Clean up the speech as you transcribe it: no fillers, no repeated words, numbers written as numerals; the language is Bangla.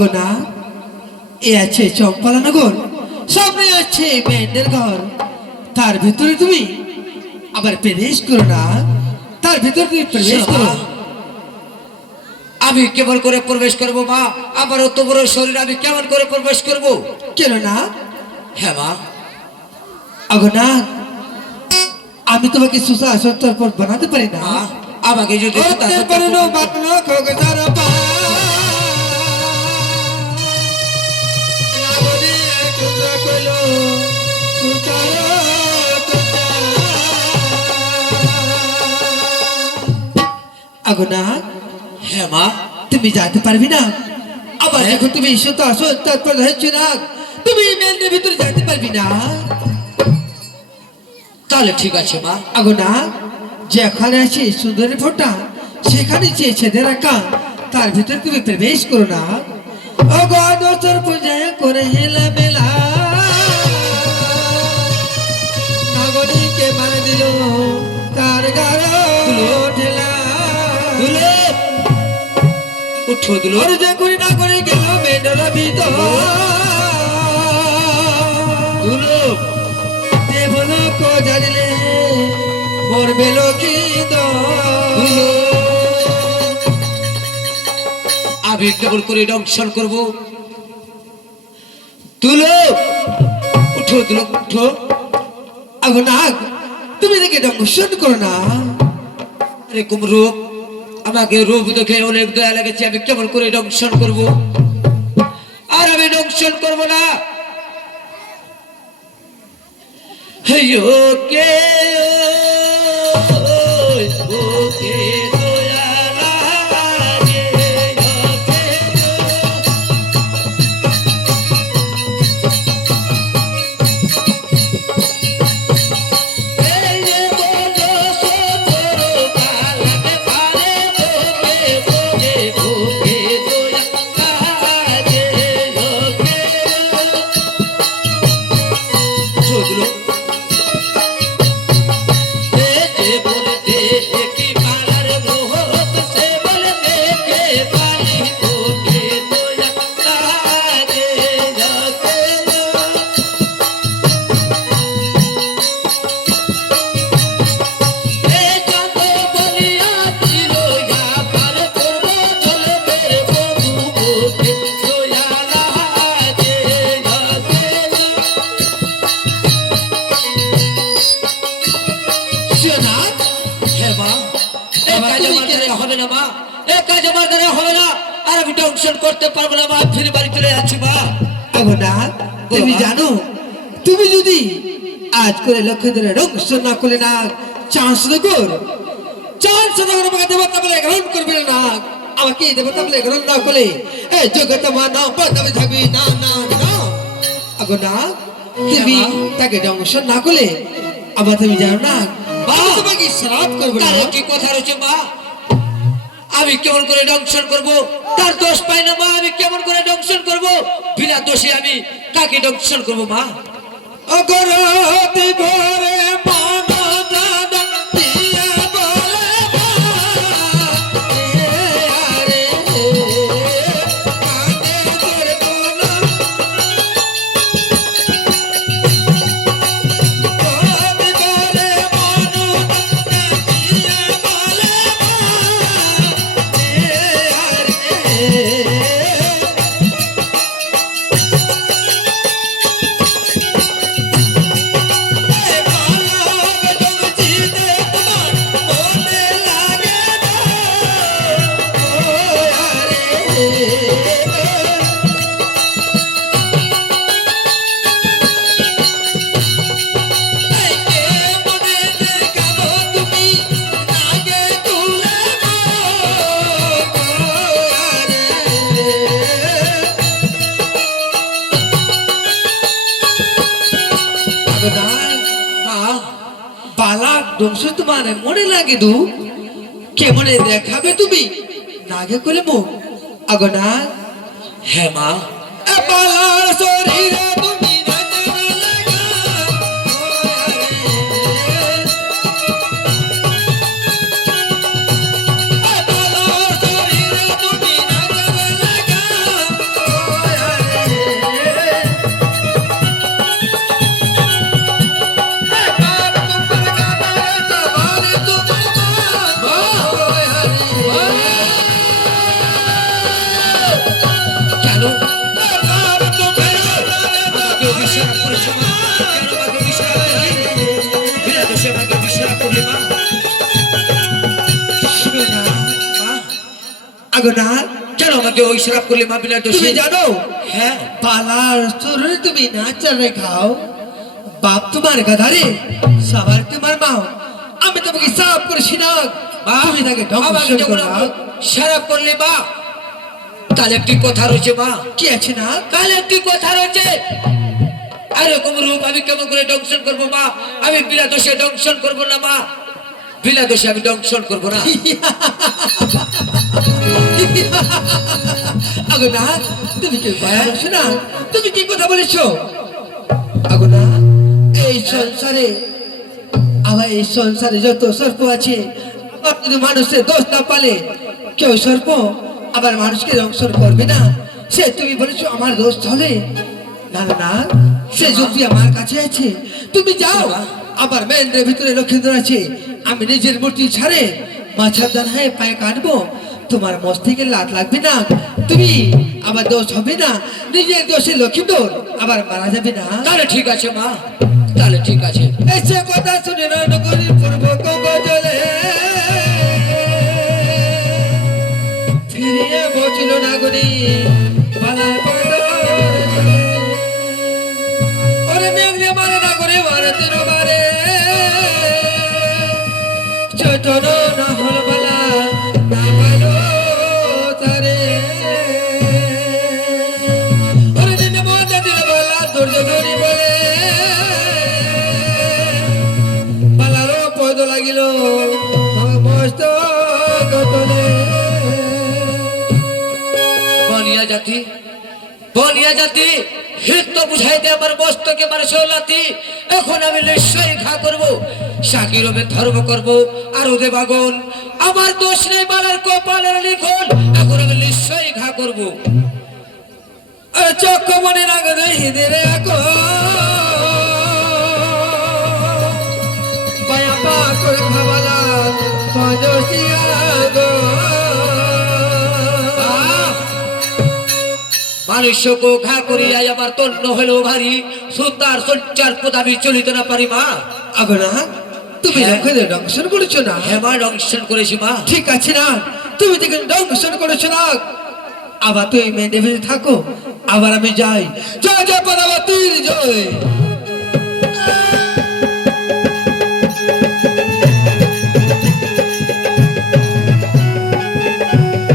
আগোনা এ আছে চম্পালানগর, সামনে আছে মেন্ডের ঘর, তার ভিতরে তুমি আবার প্রবেশ করো না, তার ভিতরে তুমি প্রবেশ করো। আমি কেমন করে প্রবেশ করব মা? আমার অত বড় শরীর আমি কেমন করে প্রবেশ করব? কেন না? হ্যাঁ মা। আগোনা আমি তোমাকে সুশাসন পর বানাতে পারি না। আমাকে যদি আগোনা হ্যাঁ মা। তুমি যাইতে পারবি না। আবার যখন তুমি সুশাসন তৎপর হয়েছ না, তুমি মেন্ডের ভিতরে যাইতে পারবি না। তাহলে ঠিক আছে মা। আগোনা যেখানে আছে সুন্দরী ফোঁটা, সেখানে যে ছেদে রাখা, তার ভিতরে তুমি প্রবেশ করো না। অগোচর পূজায় করে হেলা মেলা, নাগরিকে মারে দিল তার গাড়ো ঠেলা। উঠো দিল যে করি না করে গেল মেডল ভিতর, দেবলোক জানিলে মরবে লোকিত। আমি কেমন করে দংশন করব? তুলো উঠো তুলো উঠো। আগোনা তুমি দেখে দংশন করো না। এরকম রূপ, আমাকে রূপ দেখে অনেক দয়া লেগেছে। আমি কেমন করে দংশন করব? আর আমি দংশন করব না। কে হবে না মা, এই কাজ আমার দ্বারা হবে না। আর আমি দংশন করতে পারবো না মা। ফিরে বাড়ি চলে যাচ্ছি মা। আগোনা তুমি জানো, তুমি যদি আজ করে লক্ষ্য ধরে দংশন না করলে না, চান্স নগর আমাকে দেবতা বলে গ্রহণ করবে না। আমাকে দেবতা বলে গ্রহণ না করলে এই জগতে মা না বদলে থাকবি না না না। আগোনা তুমি তাকে দংশন না করলে আবার তুমি জানো না তোমাকে শ্রাপ করবে না। কি কথা রয়েছে মা? আমি কেমন করে দংশন করব? তার দোষ পাই না মা। আমি কেমন করে দংশন করব? বিনা দোষে আমি কাকে দংশন করব মা? অগরতি ভরে পানা দাদা দিয়া বলে আরে কানে করব না। অগরতি ভরে পানা দিয়া বলে আরে বালা দংশ তোমার মনে লাগে দু কেমনে দেখাবে তুমি নাগে করে মুখ আগনা। হ্যাঁ মা। বালার শরীরে তুমি করেছো মা? কেন আমাকে অভিশাপ করলে? বিনা দোষে আমাকে অভিশাপ করলে মা? শোনো না, মা, আগনার, কেন আমাকে অভিশাপ করলে মা বিনা দোষে? তুমি জানো হ্যাঁ, পালার সুরে তুমি নাচার রেখাও, বাপ তোমার গাধারে, সবার তোমার মা, আমি তোমাকে সাফ করেছি না, মা, তুমি তাকে আমাকে ধ্বংস যখন করো। সারাপ করলে মা, তাহলে একটি কথা রয়েছে মা, কি আছে না? কাল একটি কথা রয়েছে, এরকম রূপ আমি কেমন করে দংশন করবো মা? আমি বিনা দোষে দংশন করবো না মা, বিনা দোষে আমি দংশন করবো না। আগনা, তুমি কি বলছো না? তুমি কি কথা বলেছো? আগনা, এই সংসারে, আবার এই সংসারে যত সর্প আছে, আবার যদি মানুষের দোষ না পালে, কেউ সর্প আবার মানুষকে দংশন করবে না, সে তুমি বলেছো আমার দোষ চলে না, না না, সে যুক্তি আমার কাছে আছে, তুমি যাও। আবার মেন্দ্রের ভিতরে লক্ষেন্দ্র আছে, আমি নিজের মূর্তি ছাড়ে মাছার দান হয়ে পায়ে কাটবো, তোমার মস্তিকে লাত লাগবে না, তুমি আবার দোষ হবে না, নিজের দোষে লক্ষিন্দর আবার মারা যাবে না। তাহলে ঠিক আছে মা, তাহলে ঠিক আছে। এসে কথা শুনে নগরীর পূর্ব গজলে ফিরিয়ে বসিল নাগরী পালার পদে। ওরে মেঘরে মারে নাগরে মারে তিরবারে, চৈতন্য না হল বলা না পাইলো তারে। ওরে দিনে মজা দিল বলা ধৈর্য ধরি বলে, পালারও পদ লাগিল মস্ত গতলে। বনিয়া জাতি, বনিয়া জাতি, হিত তো বুঝাইতে আমার মস্তকে মারে সৌলাতি, এখন আমি নিশ্চয়ই ঘা করবো, সাকির হবে ধর্ম করবো, আর ওদে বাগন, আমার দোষ নেই বালার কপালের লিখন, এখন আমি নিশ্চয়ই ঘা করবো। চক্ষ মনে রাগ হিদের পায়া পা করে খাবালা পঞ্জিয়া গো। মানুষকে ঘা করিয়া আমার তন্ন হইল ভারী, সুতার সঞ্চার পদাবি চলিতে না পারি মা। আগনা, তুমি হ্যাঁ। ওখানে দংশন করেছো না? হ্যাঁ মা, দংশন করেছি মা। ঠিক আছে না, তুমি দেখে দংশন করেছো না, আবার তুমি মেনে ভেবে থাকো, আবার আমি যাই। জয় জয় পদাবতীর জয়।